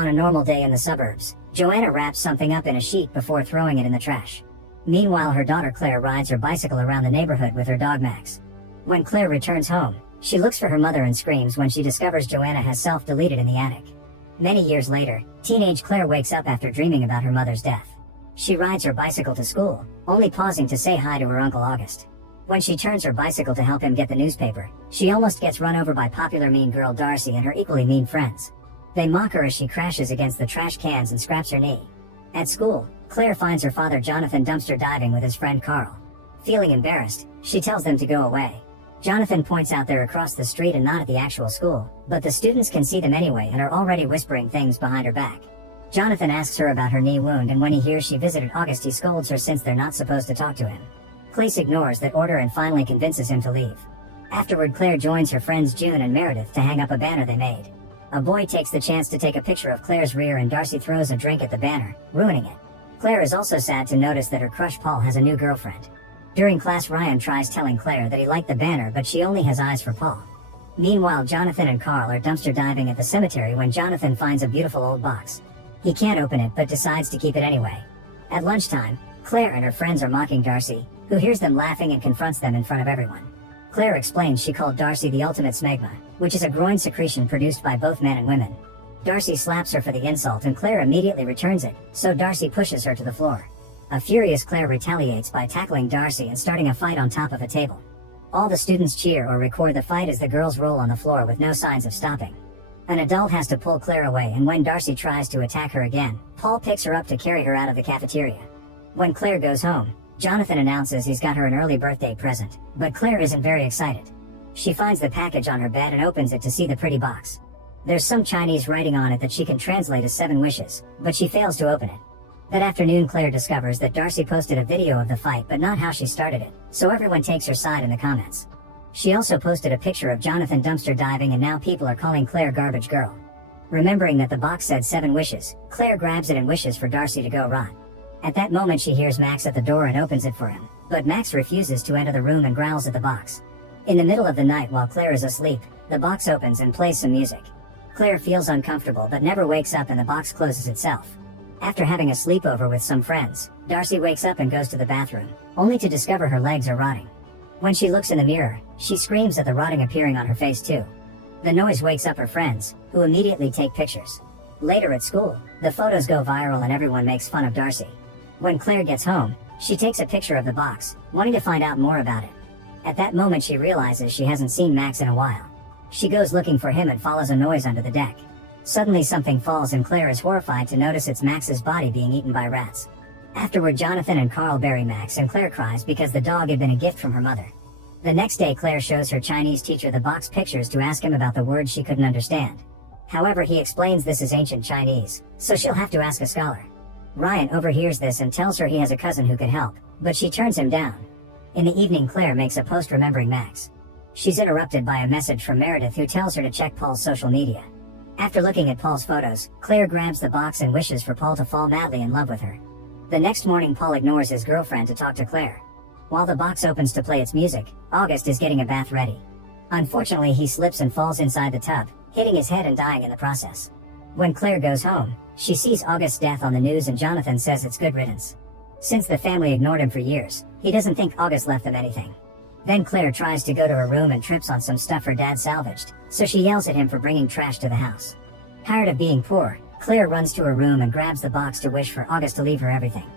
On a normal day in the suburbs, Joanna wraps something up in a sheet before throwing it in the trash. Meanwhile, her daughter Claire rides her bicycle around the neighborhood with her dog Max. When Claire returns home, she looks for her mother and screams when she discovers Joanna has self-deleted in the attic. Many years later, teenage Claire wakes up after dreaming about her mother's death. She rides her bicycle to school, only pausing to say hi to her Uncle August. When she turns her bicycle to help him get the newspaper, she almost gets run over by popular mean girl Darcy and her equally mean friends. They mock her as she crashes against the trash cans and scraps her knee. At school, Claire finds her father Jonathan dumpster diving with his friend Carl. Feeling embarrassed, she tells them to go away. Jonathan points out they're across the street and not at the actual school, but the students can see them anyway and are already whispering things behind her back. Jonathan asks her about her knee wound, and when he hears she visited August, he scolds her since they're not supposed to talk to him. Cleese ignores that order and finally convinces him to leave. Afterward, Claire joins her friends June and Meredith to hang up a banner they made. A boy takes the chance to take a picture of Claire's rear and Darcy throws a drink at the banner, ruining it. Claire is also sad to notice that her crush Paul has a new girlfriend. During class, Ryan tries telling Claire that he liked the banner, but she only has eyes for Paul. Meanwhile, Jonathan and Carl are dumpster diving at the cemetery when Jonathan finds a beautiful old box. He can't open it but decides to keep it anyway. At lunchtime, Claire and her friends are mocking Darcy, who hears them laughing and confronts them in front of everyone. Claire explains she called Darcy the ultimate smegma, which is a groin secretion produced by both men and women. Darcy slaps her for the insult and Claire immediately returns it, so Darcy pushes her to the floor. A furious Claire retaliates by tackling Darcy and starting a fight on top of a table. All the students cheer or record the fight as the girls roll on the floor with no signs of stopping. An adult has to pull Claire away, and when Darcy tries to attack her again, Paul picks her up to carry her out of the cafeteria. When Claire goes home, Jonathan announces he's got her an early birthday present, but Claire isn't very excited. She finds the package on her bed and opens it to see the pretty box. There's some Chinese writing on it that she can translate as 7 wishes, but she fails to open it. That afternoon, Claire discovers that Darcy posted a video of the fight but not how she started it, so everyone takes her side in the comments. She also posted a picture of Jonathan dumpster diving, and now people are calling Claire Garbage Girl. Remembering that the box said 7 wishes, Claire grabs it and wishes for Darcy to go rot. At that moment, she hears Max at the door and opens it for him, but Max refuses to enter the room and growls at the box. In the middle of the night while Claire is asleep, the box opens and plays some music. Claire feels uncomfortable but never wakes up and the box closes itself. After having a sleepover with some friends, Darcy wakes up and goes to the bathroom, only to discover her legs are rotting. When she looks in the mirror, she screams at the rotting appearing on her face too. The noise wakes up her friends, who immediately take pictures. Later at school, the photos go viral and everyone makes fun of Darcy. When Claire gets home, she takes a picture of the box, wanting to find out more about it. At that moment, she realizes she hasn't seen Max in a while. She goes looking for him and follows a noise under the deck. Suddenly something falls and Claire is horrified to notice it's Max's body being eaten by rats. Afterward, Jonathan and Carl bury Max and Claire cries because the dog had been a gift from her mother. The next day, Claire shows her Chinese teacher the box pictures to ask him about the words she couldn't understand. However, he explains this is ancient Chinese, so she'll have to ask a scholar. Ryan overhears this and tells her he has a cousin who can help, but she turns him down. In the evening, Claire makes a post remembering Max. She's interrupted by a message from Meredith, who tells her to check Paul's social media. After looking at Paul's photos, Claire grabs the box and wishes for Paul to fall madly in love with her. The next morning, Paul ignores his girlfriend to talk to Claire. While the box opens to play its music, August is getting a bath ready. Unfortunately, he slips and falls inside the tub, hitting his head and dying in the process. When Claire goes home, she sees August's death on the news and Jonathan says it's good riddance. Since the family ignored him for years, he doesn't think August left them anything. Then Claire tries to go to her room and trips on some stuff her dad salvaged, so she yells at him for bringing trash to the house. Tired of being poor, Claire runs to her room and grabs the box to wish for August to leave her everything.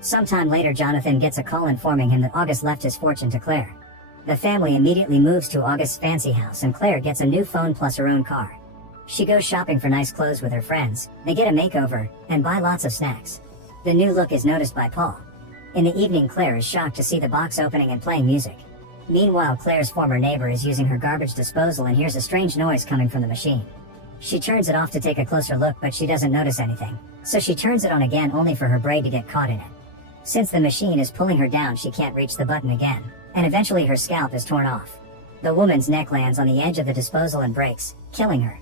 Sometime later, Jonathan gets a call informing him that August left his fortune to Claire. The family immediately moves to August's fancy house and Claire gets a new phone plus her own car. She goes shopping for nice clothes with her friends, they get a makeover, and buy lots of snacks. The new look is noticed by Paul. In the evening, Claire is shocked to see the box opening and playing music. Meanwhile, Claire's former neighbor is using her garbage disposal and hears a strange noise coming from the machine. She turns it off to take a closer look, but she doesn't notice anything, so she turns it on again only for her braid to get caught in it. Since the machine is pulling her down, she can't reach the button again, and eventually her scalp is torn off. The woman's neck lands on the edge of the disposal and breaks, killing her.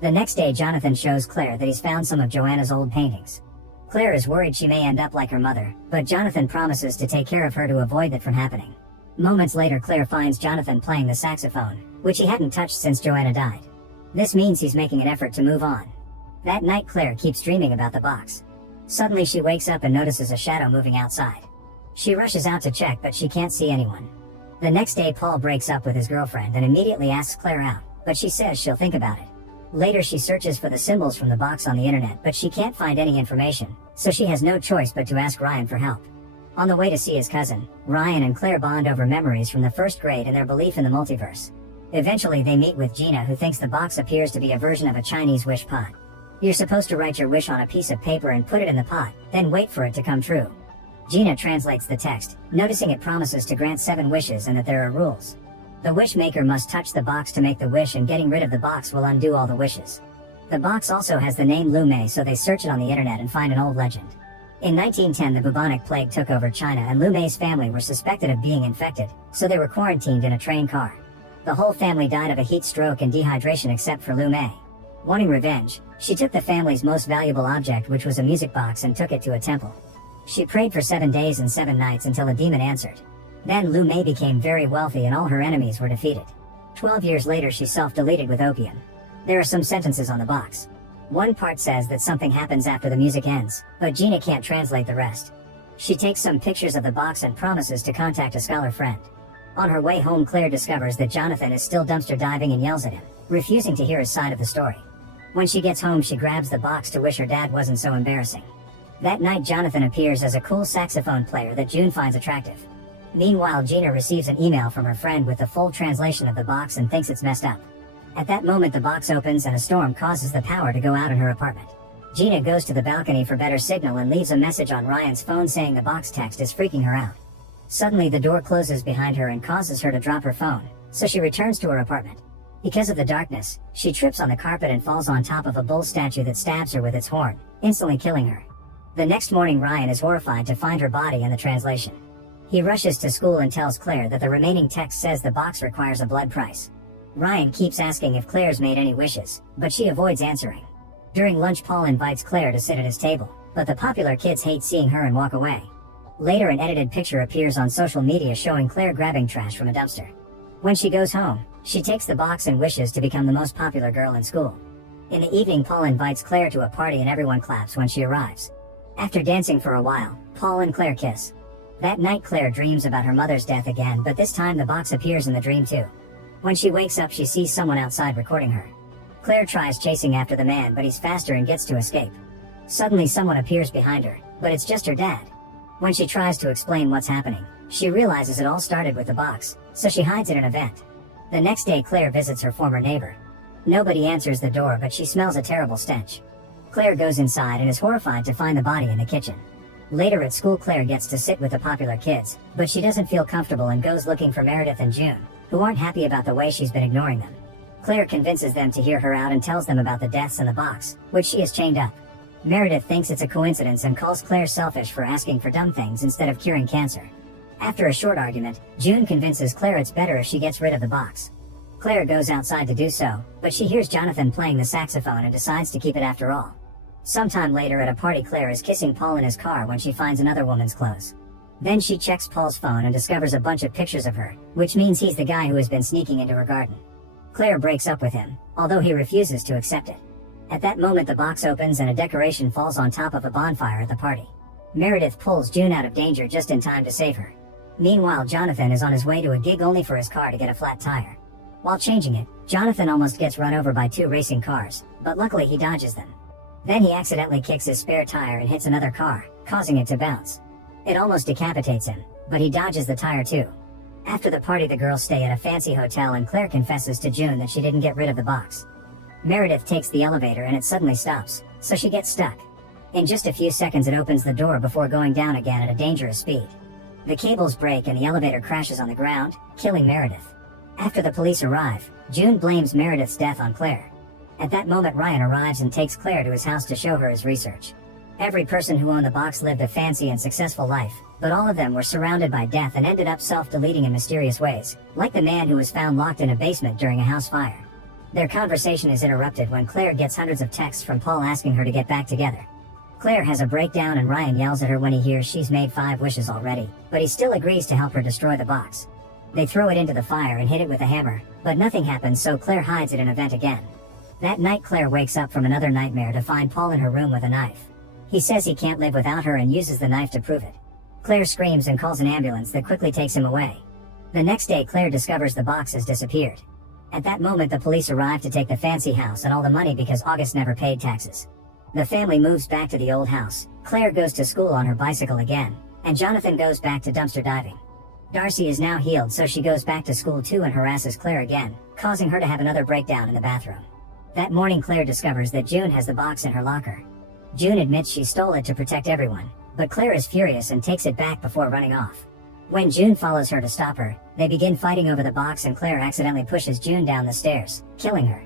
The next day, Jonathan shows Claire that he's found some of Joanna's old paintings. Claire is worried she may end up like her mother, but Jonathan promises to take care of her to avoid that from happening. Moments later, Claire finds Jonathan playing the saxophone, which he hadn't touched since Joanna died. This means he's making an effort to move on. That night Claire keeps dreaming about the box. Suddenly she wakes up and notices a shadow moving outside. She rushes out to check but she can't see anyone. The next day Paul breaks up with his girlfriend and immediately asks Claire out, but she says she'll think about it. Later she searches for the symbols from the box on the internet but she can't find any information, so she has no choice but to ask Ryan for help. On the way to see his cousin, Ryan and Claire bond over memories from the first grade and their belief in the multiverse. Eventually they meet with Gina, who thinks the box appears to be a version of a Chinese wish pot. You're supposed to write your wish on a piece of paper and put it in the pot, then wait for it to come true. Gina translates the text, noticing it promises to grant 7 wishes and that there are rules. The wish maker must touch the box to make the wish, and getting rid of the box will undo all the wishes. The box also has the name Lu Mei, so they search it on the internet and find an old legend. In 1910 the bubonic plague took over China and Lu Mei's family were suspected of being infected, so they were quarantined in a train car. The whole family died of a heat stroke and dehydration except for Lu Mei. Wanting revenge, she took the family's most valuable object, which was a music box, and took it to a temple. She prayed for 7 days and 7 nights until a demon answered. Then Lu Mei became very wealthy and all her enemies were defeated. 12 years later she self-deleted with opium. There are some sentences on the box. One part says that something happens after the music ends, but Gina can't translate the rest. She takes some pictures of the box and promises to contact a scholar friend. On her way home Claire discovers that Jonathan is still dumpster diving and yells at him, refusing to hear his side of the story. When she gets home she grabs the box to wish her dad wasn't so embarrassing. That night Jonathan appears as a cool saxophone player that June finds attractive. Meanwhile Gina receives an email from her friend with the full translation of the box and thinks it's messed up. At that moment the box opens and a storm causes the power to go out in her apartment. Gina goes to the balcony for better signal and leaves a message on Ryan's phone saying the box text is freaking her out. Suddenly the door closes behind her and causes her to drop her phone, so she returns to her apartment. Because of the darkness, she trips on the carpet and falls on top of a bull statue that stabs her with its horn, instantly killing her. The next morning Ryan is horrified to find her body and the translation. He rushes to school and tells Claire that the remaining text says the box requires a blood price. Ryan keeps asking if Claire's made any wishes, but she avoids answering. During lunch Paul invites Claire to sit at his table, but the popular kids hate seeing her and walk away. Later an edited picture appears on social media showing Claire grabbing trash from a dumpster. When she goes home, she takes the box and wishes to become the most popular girl in school. In the evening Paul invites Claire to a party and everyone claps when she arrives. After dancing for a while, Paul and Claire kiss. That night Claire dreams about her mother's death again, but this time the box appears in the dream too. When she wakes up she sees someone outside recording her. Claire tries chasing after the man but he's faster and gets to escape. Suddenly someone appears behind her, but it's just her dad. When she tries to explain what's happening, she realizes it all started with the box, so she hides it in a vent. The next day Claire visits her former neighbor. Nobody answers the door but she smells a terrible stench. Claire goes inside and is horrified to find the body in the kitchen. Later at school Claire gets to sit with the popular kids, but she doesn't feel comfortable and goes looking for Meredith and June, who aren't happy about the way she's been ignoring them. Claire convinces them to hear her out and tells them about the deaths in the box, which she has chained up. Meredith thinks it's a coincidence and calls Claire selfish for asking for dumb things instead of curing cancer. After a short argument, June convinces Claire it's better if she gets rid of the box. Claire goes outside to do so, but she hears Jonathan playing the saxophone and decides to keep it after all. Sometime later at a party Claire is kissing Paul in his car when she finds another woman's clothes. Then she checks Paul's phone and discovers a bunch of pictures of her, which means he's the guy who has been sneaking into her garden. Claire breaks up with him, although he refuses to accept it. At that moment the box opens and a decoration falls on top of a bonfire at the party. Meredith pulls June out of danger just in time to save her. Meanwhile Jonathan is on his way to a gig only for his car to get a flat tire. While changing it, Jonathan almost gets run over by 2 racing cars, but luckily he dodges them. Then he accidentally kicks his spare tire and hits another car, causing it to bounce. It almost decapitates him, but he dodges the tire too. After the party the girls stay at a fancy hotel and Claire confesses to June that she didn't get rid of the box. Meredith takes the elevator and it suddenly stops, so she gets stuck. In just a few seconds it opens the door before going down again at a dangerous speed. The cables break and the elevator crashes on the ground, killing Meredith. After the police arrive, June blames Meredith's death on Claire. At that moment Ryan arrives and takes Claire to his house to show her his research. Every person who owned the box lived a fancy and successful life, but all of them were surrounded by death and ended up self-deleting in mysterious ways, like the man who was found locked in a basement during a house fire. Their conversation is interrupted when Claire gets hundreds of texts from Paul asking her to get back together. Claire has a breakdown and Ryan yells at her when he hears she's made 5 wishes already, but he still agrees to help her destroy the box. They throw it into the fire and hit it with a hammer, but nothing happens, so Claire hides it in a vent again. That night Claire wakes up from another nightmare to find Paul in her room with a knife. He says he can't live without her and uses the knife to prove it. Claire screams and calls an ambulance that quickly takes him away. The next day Claire discovers the box has disappeared. At that moment the police arrive to take the fancy house and all the money because August never paid taxes. The family moves back to the old house, Claire goes to school on her bicycle again, and Jonathan goes back to dumpster diving. Darcy is now healed so she goes back to school too and harasses Claire again, causing her to have another breakdown in the bathroom. That morning Claire discovers that June has the box in her locker. June admits she stole it to protect everyone, but Claire is furious and takes it back before running off. When June follows her to stop her, they begin fighting over the box and Claire accidentally pushes June down the stairs, killing her.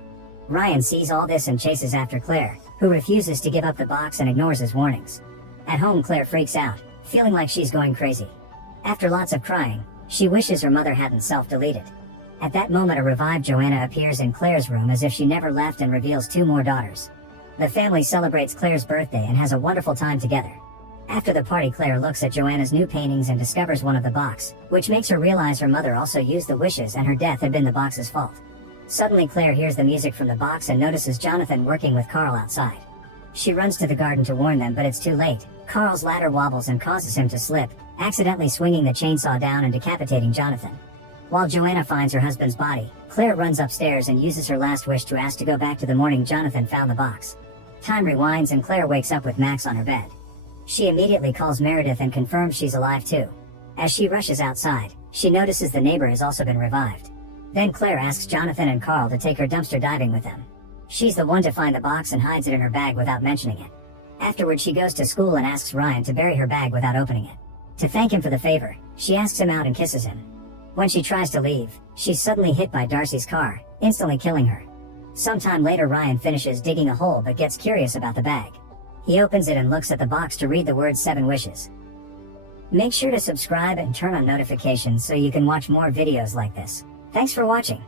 Ryan sees all this and chases after Claire, who refuses to give up the box and ignores his warnings. At home Claire freaks out, feeling like she's going crazy. After lots of crying, she wishes her mother hadn't self-deleted. At that moment a revived Joanna appears in Claire's room as if she never left and reveals 2 more daughters. The family celebrates Claire's birthday and has a wonderful time together. After the party Claire looks at Joanna's new paintings and discovers one of the box, which makes her realize her mother also used the wishes and her death had been the box's fault. Suddenly Claire hears the music from the box and notices Jonathan working with Carl outside. She runs to the garden to warn them but it's too late. Carl's ladder wobbles and causes him to slip, accidentally swinging the chainsaw down and decapitating Jonathan. While Joanna finds her husband's body, Claire runs upstairs and uses her last wish to ask to go back to the morning Jonathan found the box. Time rewinds and Claire wakes up with Max on her bed. She immediately calls Meredith and confirms she's alive too. As she rushes outside, she notices the neighbor has also been revived. Then Claire asks Jonathan and Carl to take her dumpster diving with them. She's the one to find the box and hides it in her bag without mentioning it. Afterward she goes to school and asks Ryan to bury her bag without opening it. To thank him for the favor, she asks him out and kisses him. When she tries to leave, she's suddenly hit by Darcy's car, instantly killing her. Sometime later Ryan finishes digging a hole but gets curious about the bag. He opens it and looks at the box to read the words 7 wishes. Make sure to subscribe and turn on notifications so you can watch more videos like this. Thanks for watching.